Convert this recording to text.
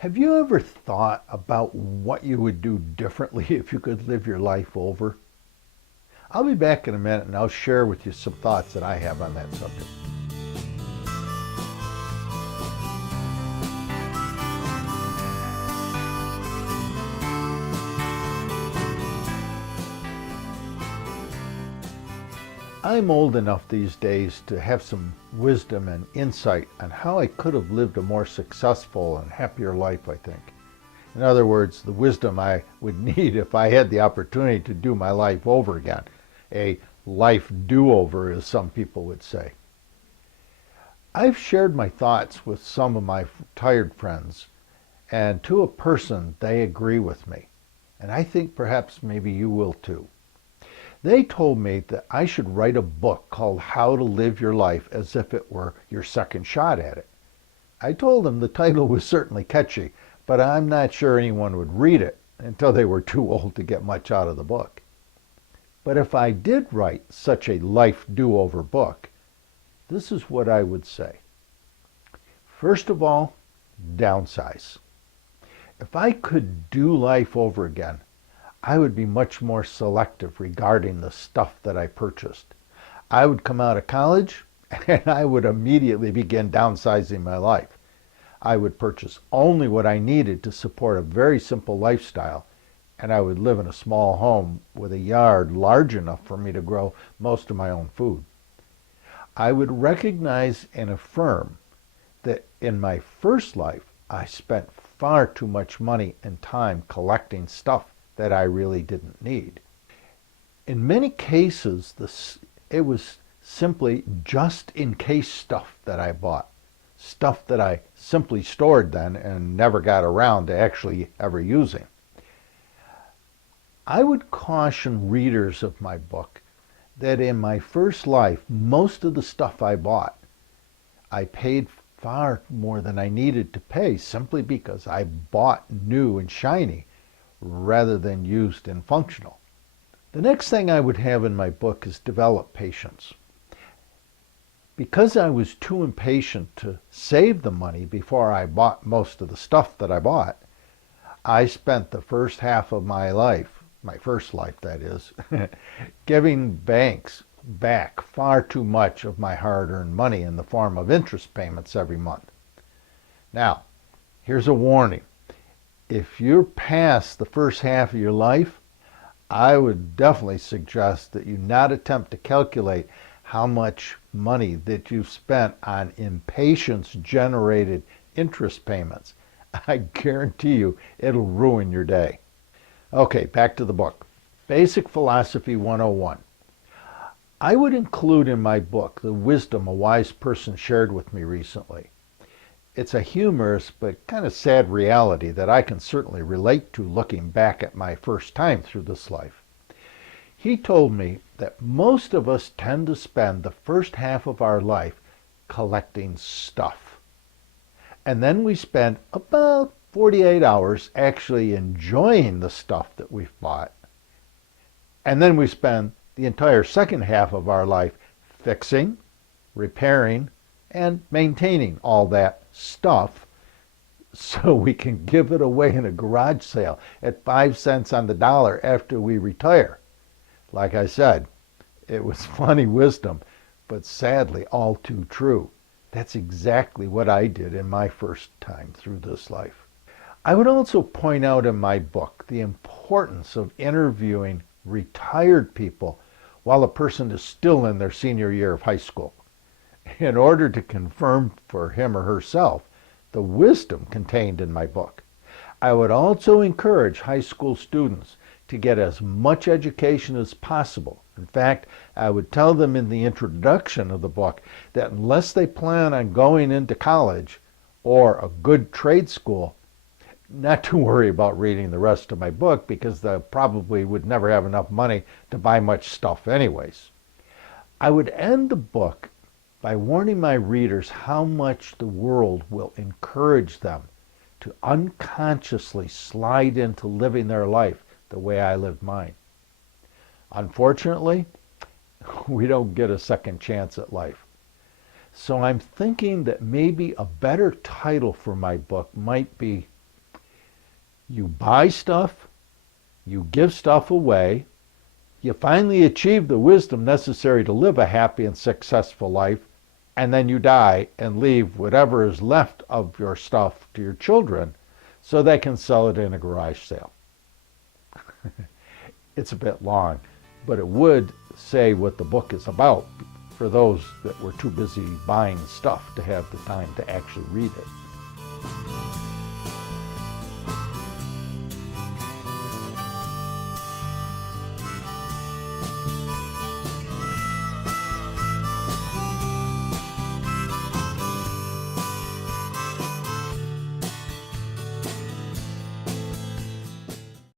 Have you ever thought about what you would do differently if you could live your life over? I'll be back in a minute and I'll share with you some thoughts that I have on that subject. I'm old enough these days to have some wisdom and insight on how I could have lived a more successful and happier life, I think. In other words, the wisdom I would need if I had the opportunity to do my life over again. A life do-over, as some people would say. I've shared my thoughts with some of my retired friends, and to a person, they agree with me. And I think perhaps maybe you will too. They told me that I should write a book called How to Live Your Life as if it were your second shot at it. I told them the title was certainly catchy, but I'm not sure anyone would read it until they were too old to get much out of the book. But if I did write such a life do-over book, this is what I would say. First of all, downsize. If I could do life over again, I would be much more selective regarding the stuff that I purchased. I would come out of college and I would immediately begin downsizing my life. I would purchase only what I needed to support a very simple lifestyle, and I would live in a small home with a yard large enough for me to grow most of my own food. I would recognize and affirm that in my first life, I spent far too much money and time collecting stuff that I really didn't need. In many cases, it was simply just-in-case stuff that I bought. Stuff that I simply stored then and never got around to actually ever using. I would caution readers of my book that in my first life, most of the stuff I bought, I paid far more than I needed to pay simply because I bought new and shiny rather than used and functional. The next thing I would have in my book is develop patience. Because I was too impatient to save the money before I bought most of the stuff that I bought, I spent the first half of my life, my first life that is, giving banks back far too much of my hard-earned money in the form of interest payments every month. Now, here's a warning. If you're past the first half of your life, I would definitely suggest that you not attempt to calculate how much money that you've spent on impatience-generated interest payments. I guarantee you it'll ruin your day. Okay, back to the book. Basic Philosophy 101. I would include in my book the wisdom a wise person shared with me recently. It's a humorous but kind of sad reality that I can certainly relate to looking back at my first time through this life. He told me that most of us tend to spend the first half of our life collecting stuff. And then we spend about 48 hours actually enjoying the stuff that we've bought. And then we spend the entire second half of our life fixing, repairing, and maintaining all that stuff so we can give it away in a garage sale at 5 cents on the dollar after we retire. Like I said, it was funny wisdom, but sadly all too true. That's exactly what I did in my first time through this life. I would also point out in my book the importance of interviewing retired people while a person is still in their senior year of high school, in order to confirm for him or herself the wisdom contained in my book. I would also encourage high school students to get as much education as possible. In fact, I would tell them in the introduction of the book that unless they plan on going into college or a good trade school, not to worry about reading the rest of my book because they probably would never have enough money to buy much stuff anyways. I would end the book by warning my readers how much the world will encourage them to unconsciously slide into living their life the way I lived mine. Unfortunately, we don't get a second chance at life. So I'm thinking that maybe a better title for my book might be You buy stuff, you give stuff away, you finally achieve the wisdom necessary to live a happy and successful life, and then you die and leave whatever is left of your stuff to your children so they can sell it in a garage sale. It's a bit long, but it would say what the book is about for those that were too busy buying stuff to have the time to actually read it.